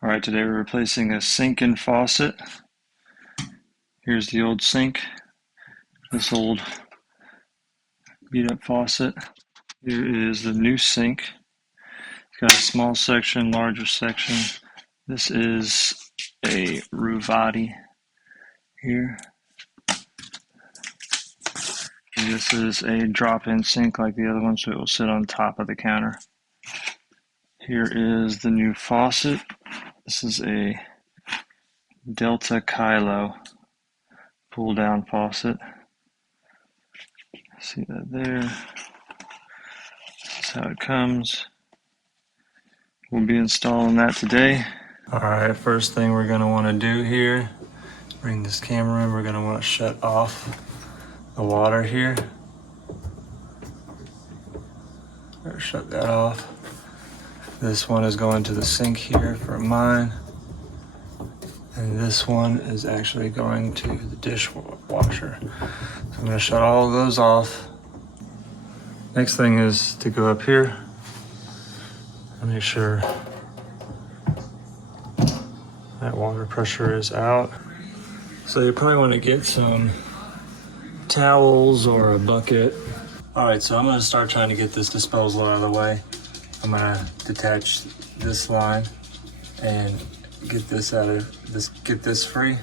Alright, today we're replacing a sink and faucet. Here's the old sink, this old beat up faucet. Here is the new sink. It's got a small section, larger section. This is a Ruvati here. And this is a drop-in sink like the other one, so it will sit on top of the counter. Here is the new faucet. This is a Delta Kylo pull down faucet. See that there? This is how it comes. We'll be installing that today. Alright, first thing we're going to want to do here, bring this camera in, we're going to want to shut off the water here. Better shut that off. This one is going to the sink here for mine. And this one is actually going to the dishwasher. So I'm going to shut all of those off. Next thing is to go up here and make sure that water pressure is out. So you probably want to get some towels or a bucket. All right, so I'm going to start trying to get this disposal out of the way. I'm going to detach this line and get this out of this, get this free,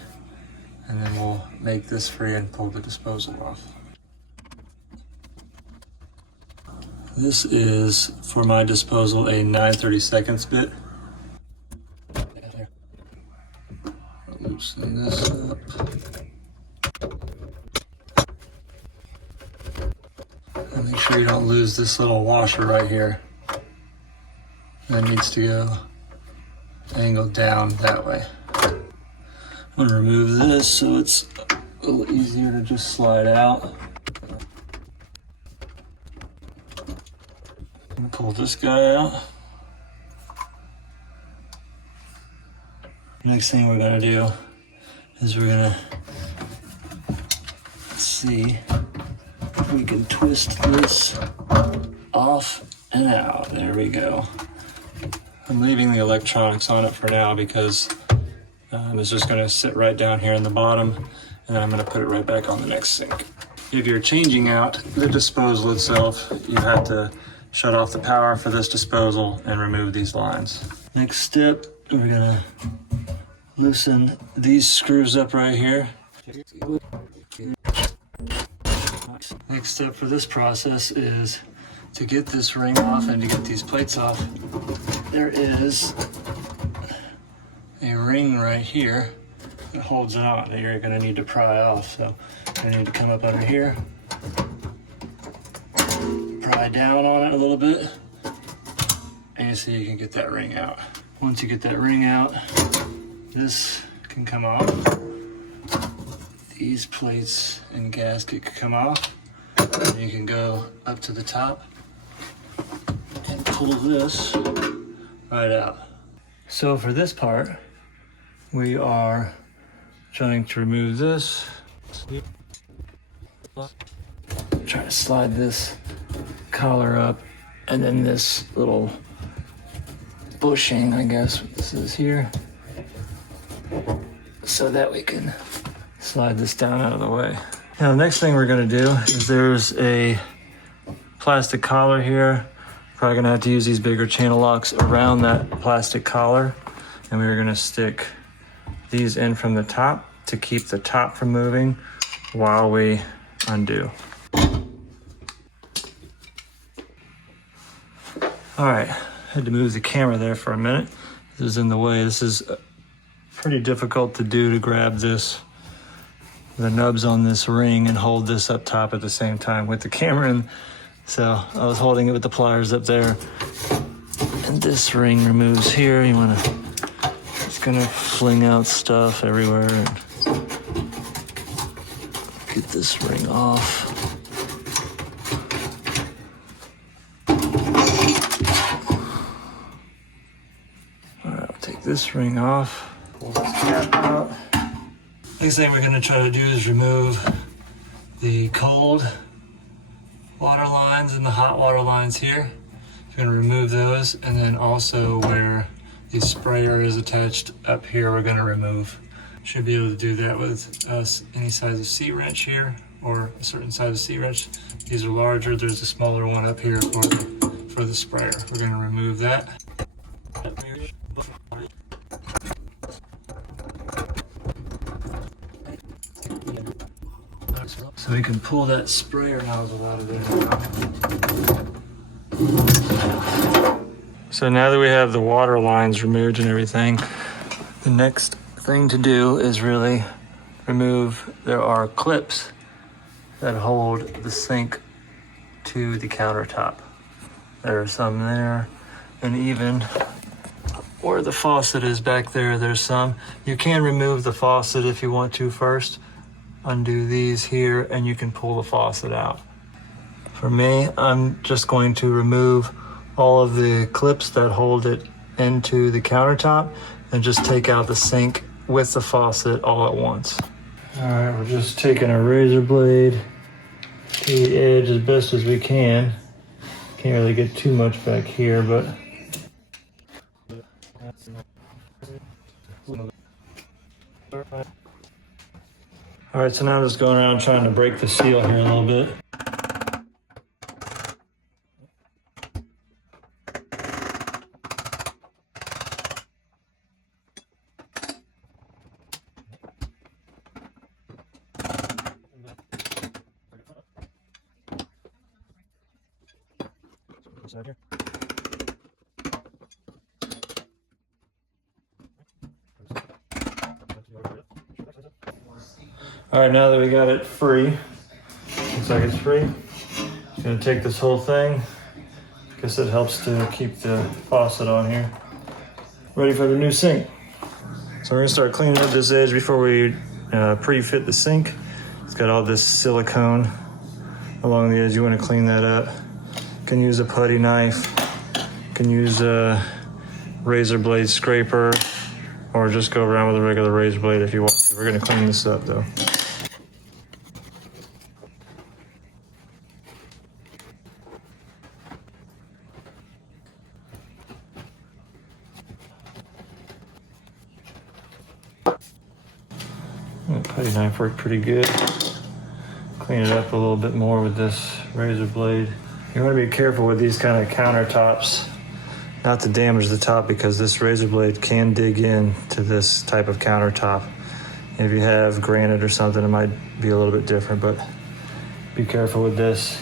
and then we'll make this free and pull the disposal off. This is for my disposal a 9/32 bit. Loosen this up. And make sure you don't lose this little washer right here. That needs to go angled down that way. I'm going to remove this so it's a little easier to just slide out. And pull this guy out. Next thing we're going to do is we're going to see if we can twist this off and out. There we go. I'm leaving the electronics on it for now because it's just going to sit right down here in the bottom, and then I'm going to put it right back on the next sink. If you're changing out the disposal itself, you have to shut off the power for this disposal and remove these lines. Next step, we're going to loosen these screws up right here. Next step for this process is to get this ring off and to get these plates off. There is a ring right here that holds it on that you're going to need to pry off. So you're going to need to come up under here, pry down on it a little bit, and you see you can get that ring out. Once you get that ring out, this can come off. These plates and gasket can come off. And you can go up to the top and pull this right out. So for this part, we are trying to remove this. Try to slide this collar up, and then this little bushing, I guess this is here, so that we can slide this down out of the way. Now the next thing we're going to do is there's a plastic collar here. Probably going to have to use these bigger channel locks around that plastic collar, and we're going to stick these in from the top to keep the top from moving while we undo. All right, had to move the camera there for a minute. This is in the way. This is pretty difficult to do, to grab this, the nubs on this ring, and hold this up top at the same time with the camera in. So I was holding it with the pliers up there, and this ring removes here. You want to, it's gonna fling out stuff everywhere, and get this ring off. All right, I'll take this ring off, pull this cap out. Next thing we're going to try to do is remove the cold water lines and the hot water lines here. We're going to remove those, and then also where the sprayer is attached up here, we're going to remove. Should be able to do that with any size of C-wrench here, or a certain size of C-wrench. These are larger. There's a smaller one up here for the sprayer. We're going to remove that. So we can pull that sprayer nozzle out of there. So now that we have the water lines removed and everything, the next thing to do is really remove, there are clips that hold the sink to the countertop. There are some there, and even where the faucet is back there, there's some. You can remove the faucet if you want to first. Undo these here and you can pull the faucet out. For me, I'm just going to remove all of the clips that hold it into the countertop and just take out the sink with the faucet all at once. All right, we're just taking a razor blade to the edge as best as we can. Can't really get too much back here, but all right, so now I'm just going around trying to break the seal here a little bit. All right, now that we got it free, looks like it's free. Just gonna take this whole thing. I guess it helps to keep the faucet on here. Ready for the new sink. So we're gonna start cleaning up this edge before we pre-fit the sink. It's got all this silicone along the edge. You wanna clean that up. You can use a putty knife. You can use a razor blade scraper, or just go around with a regular razor blade if you want to. We're gonna clean this up though. The putty knife worked pretty good. Clean it up a little bit more with this razor blade. You want to be careful with these kind of countertops, not to damage the top, because this razor blade can dig in to this type of countertop. If you have granite or something, it might be a little bit different, but be careful with this.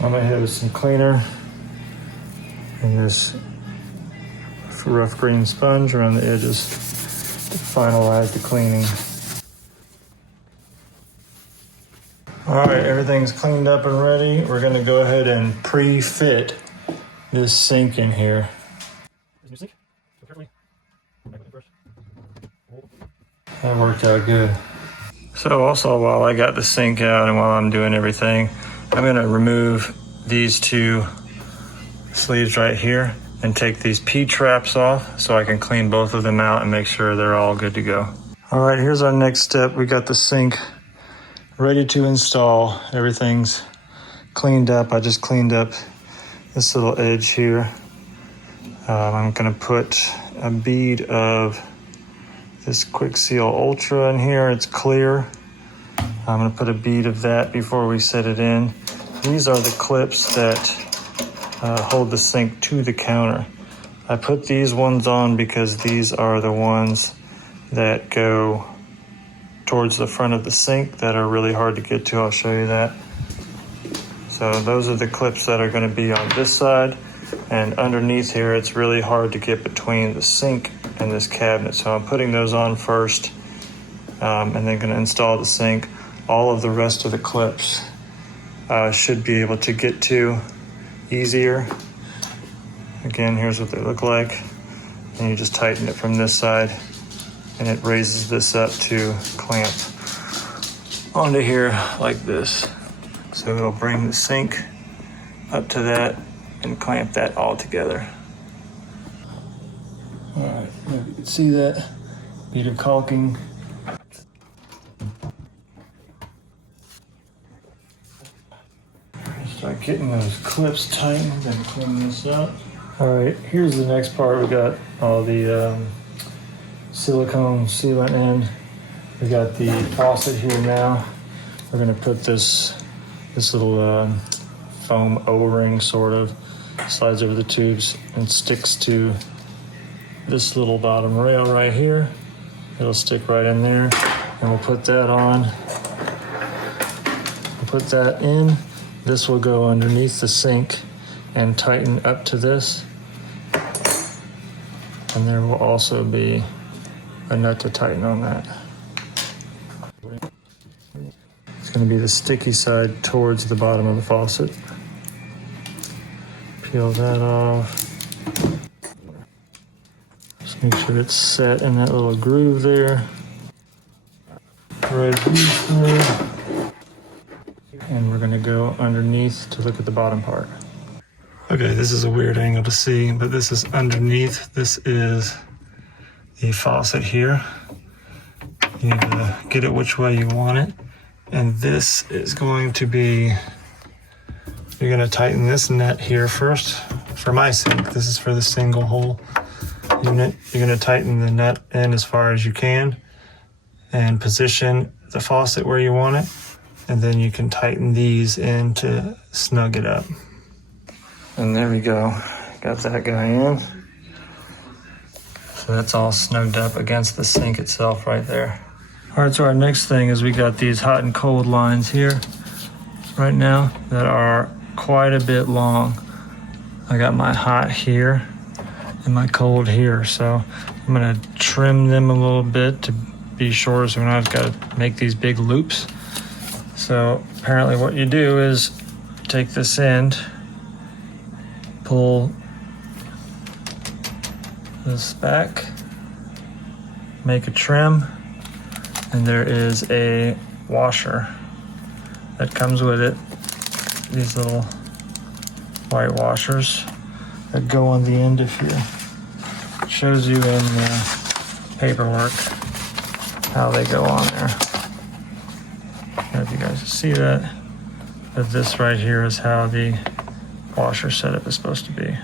I'm gonna hit with some cleaner and this rough green sponge around the edges to finalize the cleaning. All right, everything's cleaned up and ready. We're gonna go ahead and pre-fit this sink in here. That worked out good. So also, while I got the sink out and while I'm doing everything, I'm gonna remove these two sleeves right here and take these P-traps off so I can clean both of them out and make sure they're all good to go. All right, here's our next step. We got the sink ready to install. Everything's cleaned up. I just cleaned up this little edge here. I'm gonna put a bead of this Quick Seal Ultra in here. It's clear. I'm gonna put a bead of that before we set it in. These are the clips that hold the sink to the counter. I put these ones on because these are the ones that go towards the front of the sink that are really hard to get to. I'll show you that. So those are the clips that are gonna be on this side, and underneath here it's really hard to get between the sink and this cabinet. So I'm putting those on first, and then gonna install the sink. All of the rest of the clips should be able to get to easier. Again, here's what they look like. And you just tighten it from this side and it raises this up to clamp onto here like this. So it'll bring the sink up to that and clamp that all together. if you can see that bead of caulking. Start getting those clips tightened and clean this up. All right, here's the next part. We got all the silicone sealant in. We got the faucet here now. We're gonna put this little foam O-ring sort of slides over the tubes and sticks to this little bottom rail right here. It'll stick right in there, and we'll put that on. We'll put that in. This will go underneath the sink and tighten up to this. And there will also be a nut to tighten on that. It's going to be the sticky side towards the bottom of the faucet. Peel that off. Just make sure it's set in that little groove there. Thread these through. And we're going to go underneath to look at the bottom part. Okay, this is a weird angle to see, but this is underneath. This is the faucet here. You need to get it which way you want it. And this is going to be, you're going to tighten this nut here first. For my sink, this is for the single hole unit. You're going to tighten the nut in as far as you can and position the faucet where you want it. And then you can tighten these in to snug it up. And there we go. Got that guy in. So that's all snugged up against the sink itself right there. All right, so our next thing is we got these hot and cold lines here right now that are quite a bit long. I got my hot here and my cold here. So I'm gonna trim them a little bit to be sure so when I've got to make these big loops. So apparently what you do is take this end, pull this back, make a trim, and there is a washer that comes with it. These little white washers that go on the end of here. It shows you in the paperwork how they go on there. I don't know if you guys see that, but this right here is how the washer setup is supposed to be.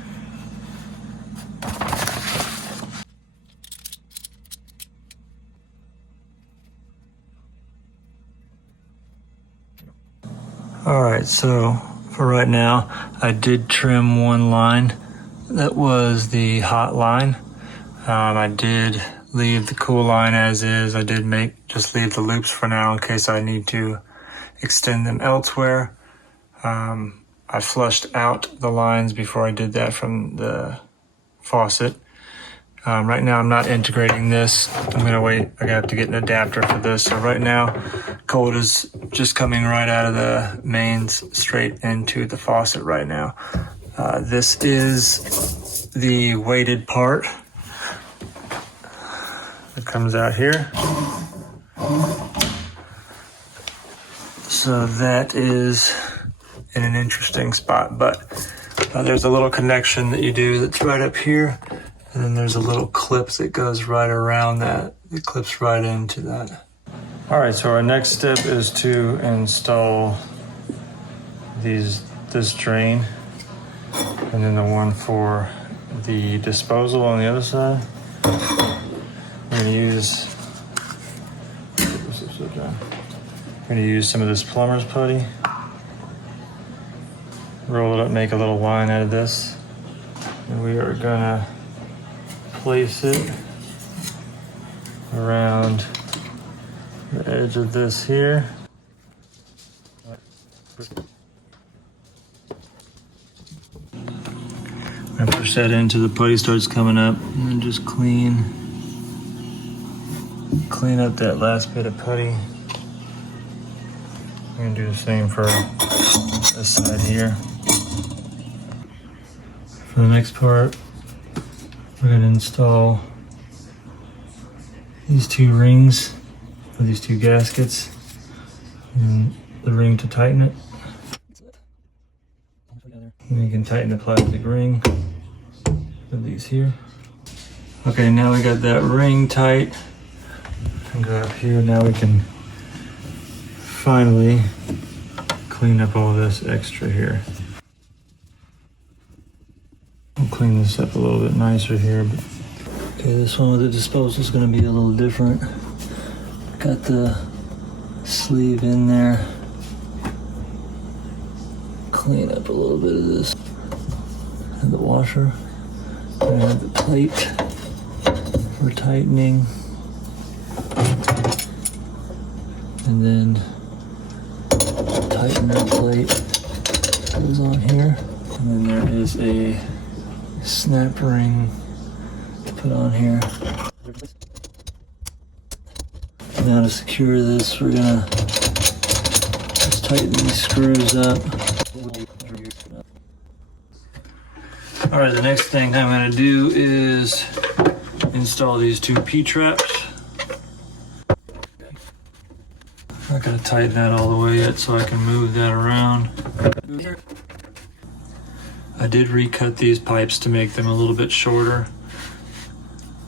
All right, so for right now, I did trim one line. That was the hot line. I did leave the cool line as is. I did just leave the loops for now in case I need to extend them elsewhere. I flushed out the lines before I did that from the faucet. Right now I'm not integrating this. I'm gonna wait. I have to get an adapter for this. So right now, cold is just coming right out of the mains straight into the faucet right now. This is the weighted part that comes out here. So that is in an interesting spot, but there's a little connection that you do that's right up here, and then there's a little clip that goes right around that. It clips right into that. All right, so our next step is to install this drain, and then the one for the disposal on the other side. We're gonna use some of this Plumber's Putty. Roll it up, make a little line out of this. And we are gonna place it around the edge of this here. I push that into the putty starts coming up, and then just clean up that last bit of putty. I'm gonna do the same for this side here. For the next part, we're gonna install these two rings for these two gaskets and the ring to tighten it. And you can tighten the plastic ring with these here. Okay, now we got that ring tight. And go up here, now we can finally clean up all this extra here. I'll clean this up a little bit nicer here. But okay, this one with the disposal is going to be a little different. Got the sleeve in there. Clean up a little bit of this. And the washer. And I have the plate for tightening. And then tightener plate goes on here. And then there is a snap ring to put on here. Now to secure this, we're gonna just tighten these screws up. All right, the next thing I'm gonna do is install these two P-traps. I'm not gonna tighten that all the way yet, so I can move that around. I did recut these pipes to make them a little bit shorter.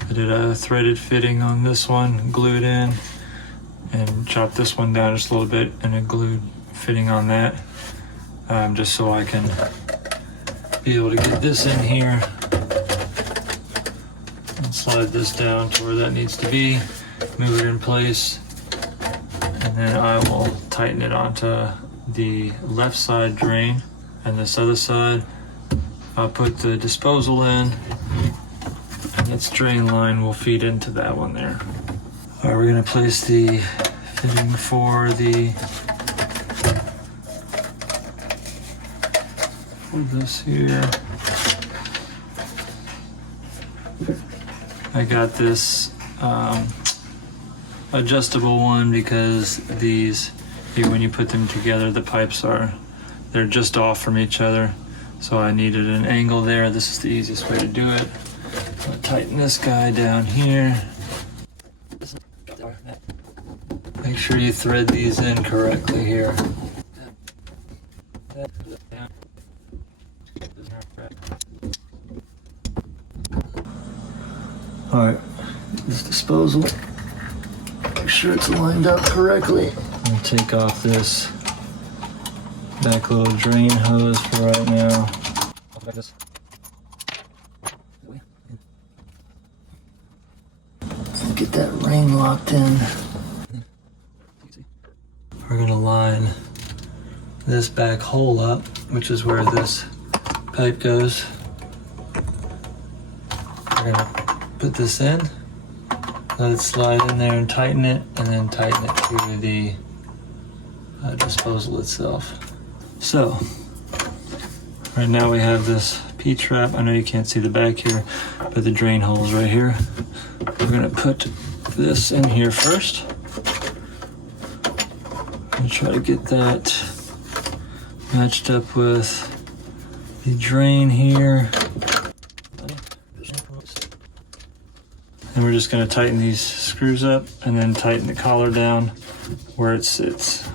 I did a threaded fitting on this one, glued in, and chopped this one down just a little bit, and a glued fitting on that, just so I can be able to get this in here and slide this down to where that needs to be, move it in place, and then I will tighten it onto the left side drain, and this other side I'll put the disposal in, and its drain line will feed into that one there. All right, we're gonna place the fitting for this here. I got this adjustable one because these, when you put them together, the pipes they're just off from each other. So I needed an angle there. This is the easiest way to do it. I'll tighten this guy down here. Make sure you thread these in correctly here. Alright, this disposal. Make sure it's lined up correctly. I'll take off this back little drain hose for right now. Get that ring locked in. We're gonna line this back hole up, which is where this pipe goes. We're gonna put this in, let it slide in there and tighten it, and then tighten it to the disposal itself. So, right now we have this P-trap. I know you can't see the back here, but the drain hole is right here. We're gonna put this in here first. And try to get that matched up with the drain here. And we're just gonna tighten these screws up and then tighten the collar down where it sits.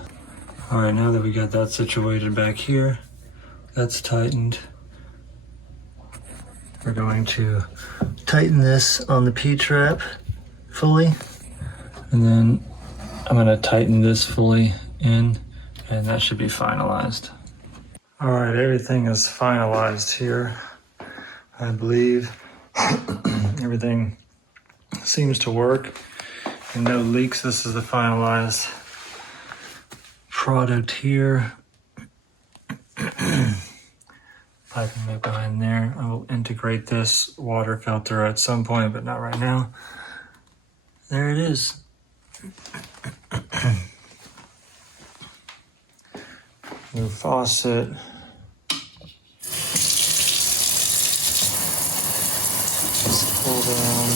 All right, now that we got that situated back here, that's tightened. We're going to tighten this on the P-trap fully, and then I'm gonna tighten this fully in, and that should be finalized. All right, everything is finalized here. I believe everything seems to work and no leaks. This is the finalized product here. Piping right behind there. I will integrate this water filter at some point, but not right now. There it is. New faucet. Just pull down.